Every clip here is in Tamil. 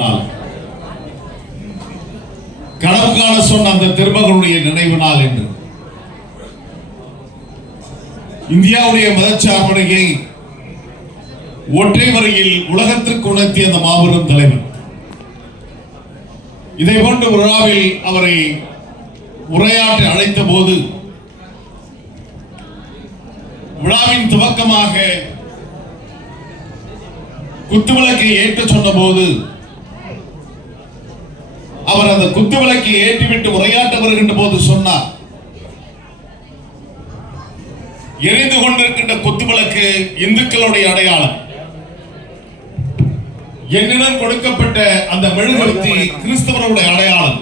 நாள், கனவு காண சொன்ன அந்த திருமகனுடைய நினைவு நாள் என்று இந்தியாவுடைய மதச்சார்புடையை ஒற்றை வரையில் உலகத்திற்கு உணர்த்திய அந்த மாபெரும் தலைவர். இதை போன்ற விழாவில் அவரை உரையாற்ற அழைத்த போது விழாவின் துவக்கமாக குத்துவிளக்கை ஏற்ற சொன்ன போது அவர் அந்த குத்துவிளக்கை ஏற்றிவிட்டு உரையாற்ற வருகின்ற போது சொன்னார், எரிந்து கொண்டிருக்கின்ற குத்துவிளக்கு இந்துக்களுடைய அடையாளம், என்னிடம் கொடுக்கப்பட்ட அந்த மெழுகுவர்த்தி கிறிஸ்தவருடைய அடையாளம்,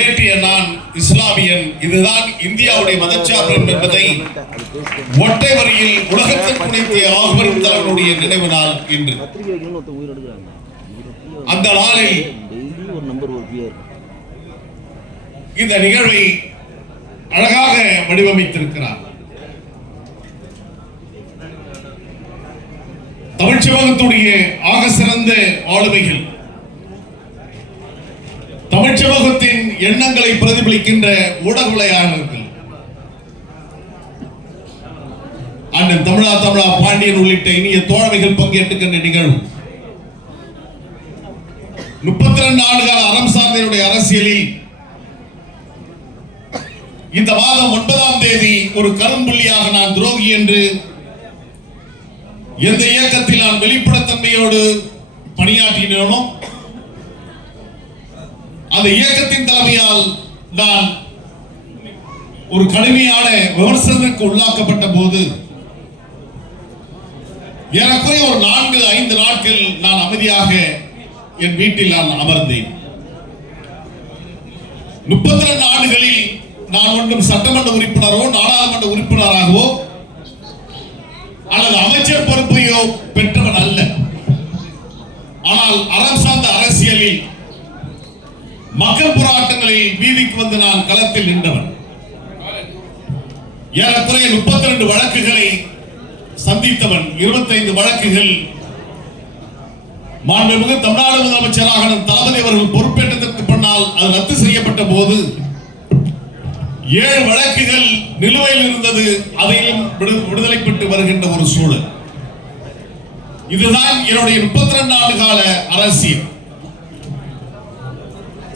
ஏற்றிய நான் இஸ்லாமியன், இதுதான் இந்தியாவுடைய மதச்சார்பு என்பதை ஒற்றை வரியில் உலகத்திற்கு உணர்த்திய ஆகவரும் தலைவனுடைய நினைவு நாள் என்று. அந்த நாளில் இந்த நிகழ்வை அழகாக வடிவமைத்திருக்கிறார். தமிழ் சமூகத்துடைய ஆக சிறந்த ஆளுமைகள், தமிழ் சமூகத்தின் எண்ணங்களை பிரதிபலிக்கின்ற ஊடகவியலாளர்கள், அண்ணன் தமிழா பாண்டியன் உள்ளிட்ட இனிய தோழமைகள் பங்கேற்றுக்கின்ற நிகழ்வு 32 ஆண்டுகால அறம் சார்ந்தவருடைய அரசியலில் இந்த மாதம் 9ஆம் தேதி ஒரு கரும்புள்ளியாக நான் துரோகி என்று எந்த இயக்கத்தில் நான் வெளிப்படைத்தன்மையோடு பணியாற்றினோனோ அந்த இயக்கத்தின் தலைமையால் நான் ஒரு கடுமையான விமர்சனத்திற்கு உள்ளாக்கப்பட்ட போது ஏறக்குறைய ஒரு 4-5 நாட்கள் நான் அமைதியாக என் வீட்டில் நான் அமர்ந்தேன். 32 ஆண்டுகளில் நான் ஒன்றும் சட்டமன்ற உறுப்பினரோ நாடாளுமன்ற உறுப்பினராகவோ அல்லது அமைச்சர் பொறுப்பையோ பெற்றவன் அல்ல. ஆனால் அறம் சார்ந்த அரசியலில் மக்கள் போராட்டங்களில் வீதிக்கு வந்து நான் களத்தில் நின்றவன். ஏறக்குறைய 32 வழக்குகளை சந்தித்தவன். 25 வழக்குகள் மாண்புமிகு தமிழ்நாடு முதலமைச்சராக தளபதி அவர்கள் பொறுப்பேற்றதற்கு பின்னால் அது ரத்து செய்யப்பட்ட போது 7 வழக்குகள் நிலுவையில் இருந்தது. அதையும் விடுதலை பெற்று வருகின்ற ஒரு சூழல். இதுதான் என்னுடைய 32 ஆண்டு கால அரசியல்.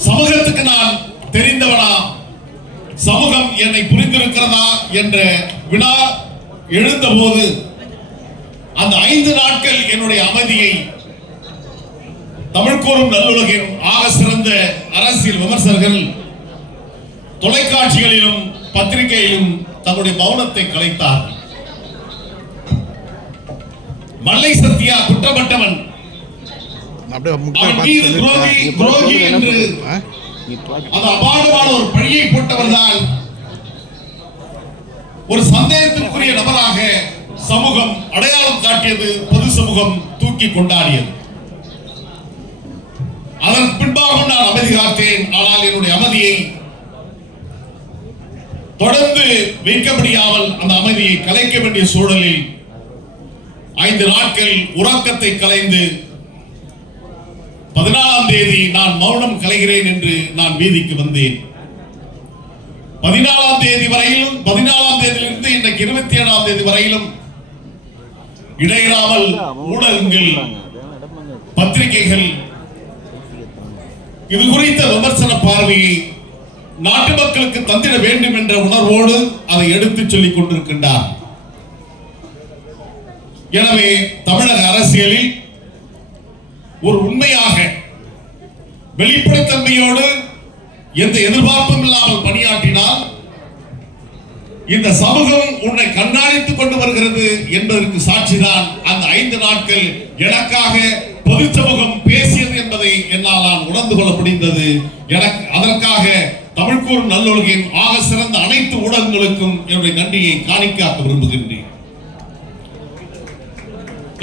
சமூகத்துக்கு நான் தெரிந்தவனா, சமூகம் என்னை புரிந்திருக்கிறதா என்ற வினா எழுந்த போது அந்த 5 நாட்கள் என்னுடைய அமைதியை தமிழ் கூறும் நல்லுலகின் ஆக சிறந்த அரசியல் விமர்சகர்கள் தொலைக்காட்சிகளிலும் பத்திரிகையிலும் தங்களுடைய மௌனத்தை கலைத்தார். மல்லை சத்யா குற்றப்பட்டவன், துரோகி என்று அந்த அபாரமான ஒரு பழியை போட்டவர் தான் ஒரு சந்தேகத்திற்குரிய நபராக சமூகம் அடையாளம் காட்டியது. பொது சமூகம் தூக்கி கொண்டாடியது. அதன் பின்பாக நான் அமைதி காத்தேன். ஆனால் என்னுடைய அமைதியை தொடர்ந்து வைக்க முடியாமல் அந்த அமைதியை கலைக்க வேண்டிய சூழலில் 5 நாட்கள் உறக்கத்தை கலைந்து 14ஆம் தேதி நான் மௌனம் கலைகிறேன் என்று நான் வீதிக்கு வந்தேன். 14ஆம் தேதி வரையிலும் 14ஆம் தேதியிலிருந்து இன்றைக்கு 27ஆம் தேதி வரையிலும் இடையிடாமல் ஊடகங்கள், பத்திரிகைகள் இது குறித்த விமர்சன பார்வையை நாட்டு மக்களுக்கு தந்திட வேண்டும் என்ற உணர்வோடு அதை எடுத்துச் சொல்லிக் கொண்டிருக்கின்றார். எனவே தமிழக அரசியலில் ஒரு உண்மையாக வெளிப்படைத்தன்மையோடு எந்த எதிர்பார்ப்பும் இல்லாமல் பணியாற்றினால் இந்த சமூகம் உன்னை கண்காணித்துக் கொண்டு வருகிறது என்பதற்கு சாட்சிதான் அந்த 5 நாட்கள் எனக்காக பொது சமூகம் பேசியது என்பதை என்னால் நான் உணர்ந்து கொள்ள முடிந்தது. எனக்கு அதற்காக தமிழ் கூறும் நல்லொழுகின் ஆக சிறந்த அனைத்து ஊடகங்களுக்கும் என்னுடைய நன்றியை காணிக்காக்க விரும்புகின்றேன்.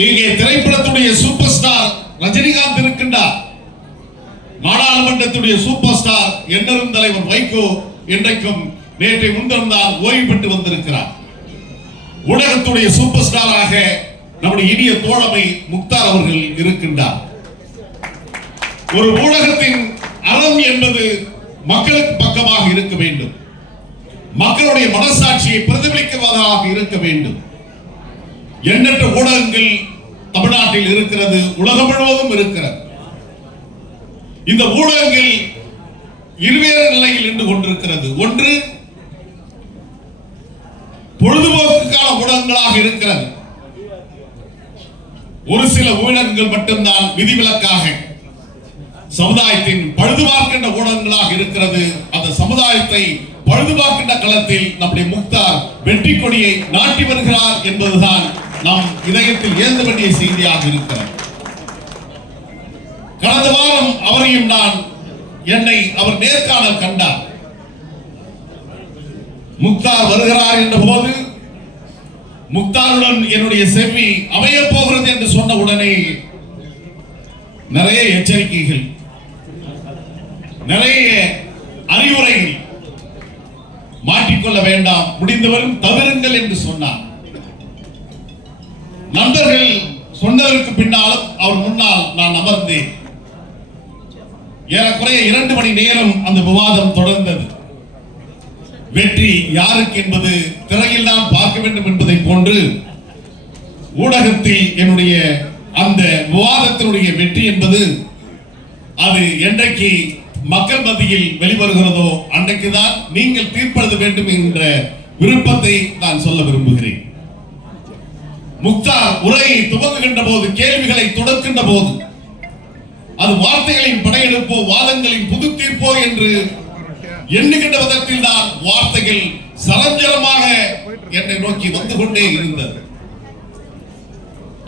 இங்கே திரைப்படத்துடைய சூப்பர் ஸ்டார் ரஜினிகாந்த் இருக்கின்றார். நாடாளுமன்றத்துடைய சூப்பர் ஸ்டார் எண்ணரும் தலைவர் வைகோ இன்றைக்கும் நேற்றை முன்தினம் ஓய்வு பெற்று வந்திருக்கிறார். ஊடகத்துடைய சூப்பர் ஸ்டாராக நம்முடைய இனிய தோழமை முக்தார் அவர்கள் இருக்கின்றார். ஒரு ஊடகத்தின் அறம் என்பது மக்களுக்கு பக்கமாக இருக்க வேண்டும், மக்களுடைய மனசாட்சியை பிரதிபலிப்பதாக இருக்க வேண்டும். எண்ணற்ற ஊடகங்கள் தமிழ்நாட்டில் இருக்கிறது, உலகம் முழுவதும் இருக்கிறது. இந்த ஊடகங்கள் இருவேறு நிலையில் நின்று கொண்டிருக்கிறது. ஒன்று பொழுதுபோக்குக்கான ஊடகங்களாக இருக்கிறது. ஒரு சில ஊடகங்கள் மட்டும்தான் விதிவிலக்காக சமுதாயத்தின் பழுதுபார்க்கின்ற ஊடகங்களாக இருக்கிறது. அந்த சமுதாயத்தை பழுதுபார்க்கின்ற களத்தில் நம்முடைய முக்தார் வெற்றி கொடியை நாட்டி வருகிறார் என்பதுதான் நாம் இதயத்தில் ஏந்த வேண்டிய செய்தியாக இருக்கிறது. கடந்த வாரம் அவரையும் என்னை அவர் நேர்காணல் கண்டார். முக்தார் வருகிறார் என்ற போது முக்தாருடன் என்னுடைய செவி அமைய போகிறது என்று சொன்ன உடனே நிறைய எச்சரிக்கைகள், நிறைய அறிவுரைகள், மாற்றிக்கொள்ள வேண்டாம், முடிந்தவரும் தவிருங்கள் என்று சொன்னார். நண்பர்கள் சொன்னதற்கு பின்னாலும் அவர் முன்னால் நான் அமர்ந்தேன். ஏறக்குறைய 2 மணி நேரம் அந்த விவாதம் தொடர்ந்தது. வெற்றி யாருக்கு என்பது திரையில் தான் பார்க்க வேண்டும் என்பதை போன்று ஊடகத்தில் என்னுடைய அந்த விவாதத்தினுடைய வெற்றி என்பது அது என்றைக்கு மக்கள் மத்தியில் வெளிவருகிறதோ அன்றைக்குதான் நீங்கள் தீர்ப்பெழுத வேண்டும் என்ற விருப்பத்தை நான் சொல்ல விரும்புகிறேன். முக்தார் உரையை துவங்குகின்ற போது, கேள்விகளை தொடர்கின்ற போது, அது வார்த்தைகளின் படையெடுப்போ வாதங்களின் புது தீர்ப்போ என்று எண்ணுகின்ற விதத்தில் தான் வார்த்தைகள் சலஞ்சலமாக என்னை நோக்கி வந்து கொண்டே இருந்தது.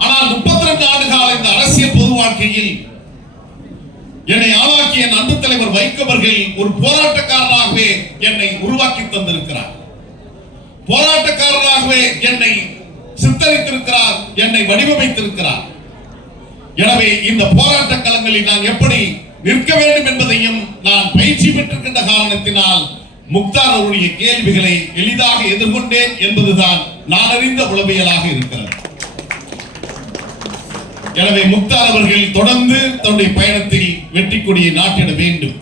ஆனால் 32 ஆண்டு கால இந்த அரசியல் பொது வாழ்க்கையில் என்னை ஆளாக்கிய அன்பு தலைவர் வைக்கவர்கள் ஒரு போராட்டக்காரராகவே என்னை உருவாக்கி தந்திருக்கிறார். போராட்டக்காரராகவே என்னை சித்தரித்திருக்கிறார், என்னை வடிவமைத்திருக்கிறார். எனவே இந்த போராட்ட களங்களில் நான் எப்படி நிற்க வேண்டும் என்பதையும் நான் பயிற்சி பெற்றிருக்கின்ற காரணத்தினால் முக்தார் அவருடைய கேள்விகளை எளிதாக எதிர்கொண்டேன் என்பதுதான் நான் அறிந்த உளவியலாக இருக்கிறது. எனவே முக்தார் அவர்கள் தொடர்ந்து தன்னுடைய பயணத்தில் வெற்றி கொடியை நாட்டிட வேண்டும்.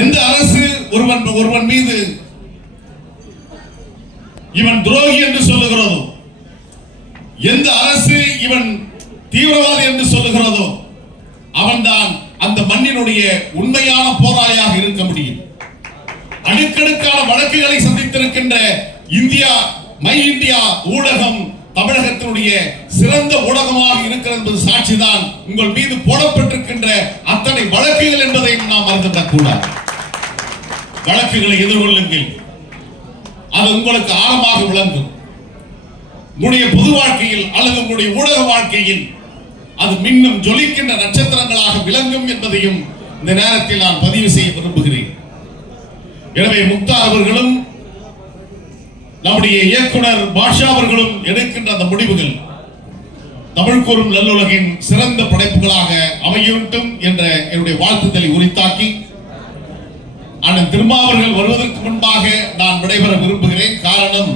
எந்த அரசு ஒருவன் மீது இவன் துரோகி என்று சொல்லுகிறதோ, எந்த அரசு இவன் தீவிரவாதி என்று சொல்லுகிறதோ, அவன்தான் அந்த மண்ணினுடைய உண்மையான போராளியாக இருக்க முடியும். அடுக்கடுக்கான வழக்குகளை சந்தித்திருக்கின்ற இந்தியா மை இந்தியா ஊடகம் தமிழகத்தினுடைய சிறந்த ஊடகமாக இருக்கிறது என்பது சாட்சிதான். உங்கள் மீது போடப்பட்டிருக்கின்ற அத்தனை வழக்குகள் என்பதை நாம் மறந்துவிடக் கூடாது. வழக்குகளை எதிர்கொள்ளுங்கள், அது உங்களுக்கு ஆழமாக விளங்கும். உங்களுடைய பொது வாழ்க்கையில் அல்லது உங்களுடைய ஊடக வாழ்க்கையில் அது மின்னும் ஜொலிக்கின்ற நட்சத்திரங்களாக விளங்கும் என்பதையும் இந்த நேரத்தில் நான் பதிவு செய்ய விரும்புகிறேன். எனவே முக்தார் அவர்களும் நம்முடைய இயக்குனர் பாஷா அவர்களும் எடுக்கின்ற அந்த முடிவுகள் தமிழ் கூறும் நல்லுலகின் சிறந்த படைப்புகளாக அமையட்டும் என்ற என்னுடைய வாழ்த்துதலை உரித்தாக்கி, அண்ணன் திருமாவர்கள் வருவதற்கு முன்பாக நான் விடைபெற விரும்புகிறேன். காரணம்,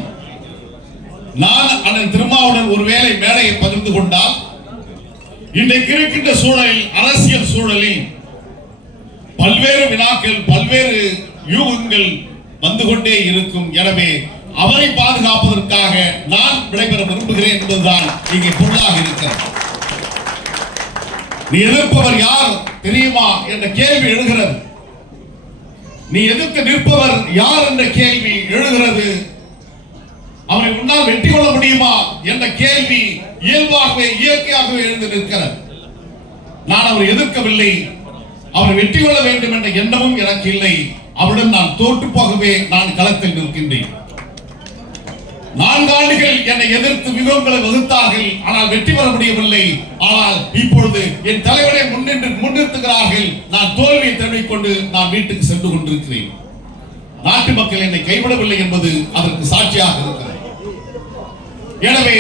நான் அண்ணன் திருமாவுடன் ஒருவேளை மேடையை பகிர்ந்து கொண்டால் இன்றைக்கு இருக்கின்ற சூழலில், அரசியல் சூழலில் பல்வேறு வினாக்கள், பல்வேறு யூகங்கள் வந்து கொண்டே இருக்கும். எனவே அவரை பாதுகாப்பதற்காக நான் விடைபெற விரும்புகிறேன் என்பதுதான் இங்கே பொருளாக இருக்கிறது. நீ எதிர்ப்பவர் யார் தெரியுமா என்ற கேள்வி எழுகிறது. நீ எதிர்த்து நிற்பவர் யார் என்ற கேள்வி எழுகிறது. அவரை முன்னால் வெற்றி கொள்ள முடியுமா என்ற கேள்வி இயல்பாகவே இயற்கையாகவே எழுந்து நிற்கிறது. நான் அவரை எதிர்க்கவில்லை, அவரை வெற்றி கொள்ள வேண்டும் என்ற எண்ணமும் எனக்கு இல்லை. அவருடன் நான் தோற்று போகவே நான் களத்தில் நிற்கின்றேன். 4 ஆண்டுகள் என்னை எதிர்த்து வியூகங்களை வகுத்தார்கள், ஆனால் வெற்றி பெற முடியவில்லை. ஆனால் இப்பொழுது என் தலைவரை முன்னிறுத்துகிறார்கள். நான் தோல்வியை தழுவிக்கொண்டு நான் வீட்டுக்கு சென்று கொண்டிருக்கிறேன். நாட்டு மக்கள் என்னை கைவிடவில்லை என்பது அதற்கு சாட்சியாக இருக்கிறது. எனவே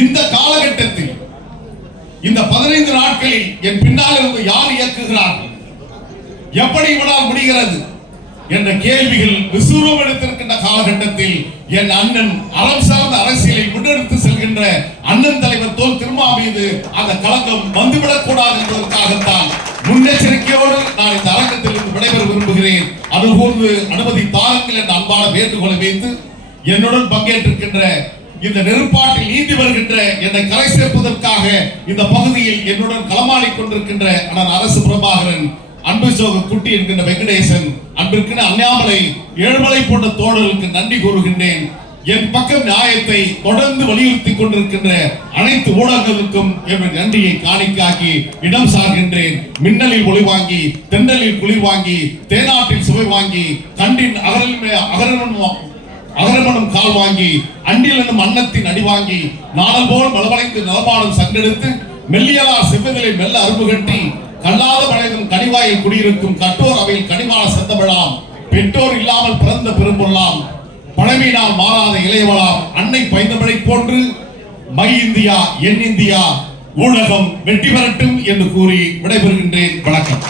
இந்த காலகட்டத்தில், இந்த 15 நாட்களில் என் பின்னால் இருந்து யார் இயக்குகிறார்கள், எப்படி இவனால் முடிகிறது என்ற கேள்விகள் விசுவம் எடுத்திருக்கின்ற காலகட்டத்தில் என் அண்ணன் அறம் சார்ந்த அரசியலை முன்னெடுத்து செல்கின்ற அண்ணன் தலைவர் தோல் திருமா மீது அந்த களங்கம் வந்துவிடக் கூடாது என்பதற்காக கொள்கிறேன். அதுபோன்று அனுமதி தாருங்கள் என்ற அன்பான வேண்டுகோளை வைத்து என்னுடன் பங்கேற்றிருக்கின்ற இந்த நெருப்பாட்டில் நீந்தி வருகின்ற என்னை கரை சேர்ப்பதற்காக இந்த பகுதியில் என்னுடன் களமாடிக் கொண்டிருக்கின்ற அண்ணன் அரசு பிரபாகரன், அன்பு சோக குட்டி என்கின்ற வெங்கடேசன், அன்பிற்கிற அண்ணாமலை, ஏழுமலை போன்ற தோழர்களுக்கு நன்றி கூறுகின்றேன். என் பக்கம் நியாயத்தை தொடர்ந்து வலியுறுத்தி கொண்டிருக்கின்ற அனைத்து ஊடகங்களுக்கும் என் நன்றியை காணிக்காக்கி இடம் சார்கின்றேன். மின்னலில் ஒளி வாங்கி, தென்றலில் குளிர் வாங்கி, தேனாட்டில் சுவை வாங்கி, கண்டின் அகரமனும் கால் வாங்கி, அண்டில் என்னும் அன்னத்தின் அடி வாங்கி, நாடல் போல் பலவளைந்து நலமாடும் சங்கெடுத்து, மெல்லியலார் செவ்வதிலை மெல்ல அரும்பு கட்டி, கல்லாத மலையும் கனிவாயில் குடியிருக்கும் கட்டோர் அவையில் கனிமான செந்தமிழாம், பெற்றோர் இல்லாமல் பிறந்த பெரும்பொருளாம், பழமையினால் மாறாத இளையவளாம், அன்னை பைந்தமிழை போன்று மை இந்தியா என் இந்தியா ஊடகம் வெற்றி பெறட்டும் என்று கூறி விடைபெறுகின்றேன். வணக்கம்.